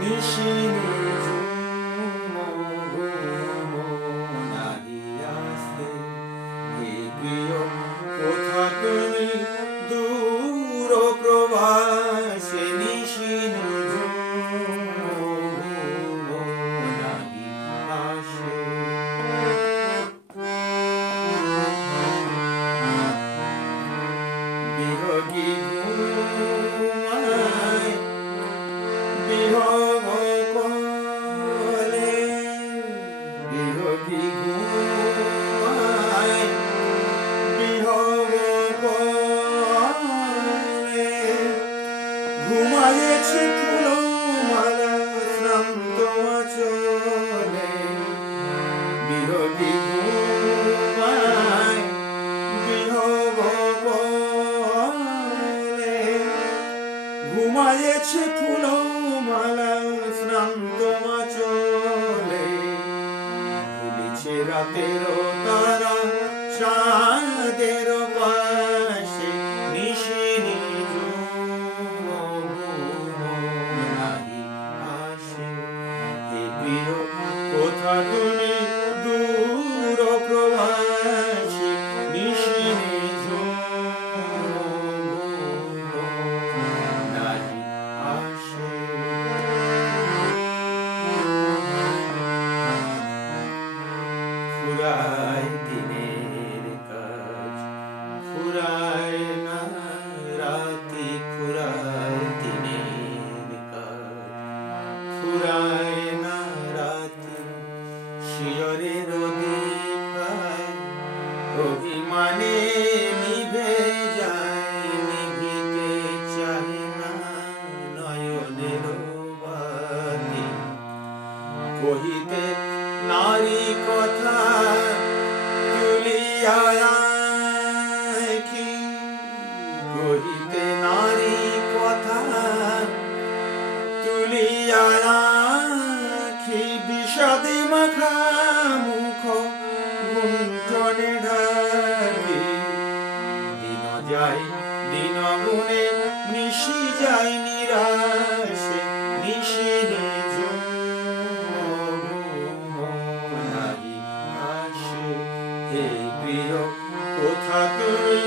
নিশিনি ঝুম নাহি আসে। হে প্রিয় কোথা তুমি দূর প্রবাসে, নিশিনি ঝুম নাহি আসে। বিরোগী ঘুমায় বিহগ কলে, বিরোগী ঘুমায় বিহগ কলে, ঘুমায়েছে ফুলমালা শ্রান্ত আঁচলে। বিরোগী ঘুমায় বিহগ কলে, ঘুমায়েছে ফুলমালা শ্রান্ত আঁচলে। দুলিছে রাতের তারা চাঁদের পাশে, নিশিনি ঝুম নাহি আসে। হে প্রিয় কোথা তুমি দূর প্রবাসে, নিশিনি ঝুম নাহি আসে। ফুরায় দিনের কাজ ফুরায় না রাতি, ফুরায় দিনের কাজ ফুরায় না রাতি। শিয়রের দীপায় অভিমানে নিভে যায়, নিভিতে চাহে না নয়নের বাতি। কহিতে নারী কথা তুলিয়া আঁখি, কহিতে নারী কথা তুলিয়া আঁখি। বিষাদে মাখা মুখ গুণ্ঠনে ঢাকি, দিন যায় দিন গুণে নিশি যায় নিরাশে, নিশিনি ঝুম নাহি আসে। হে প্রিয় কোথা তুমি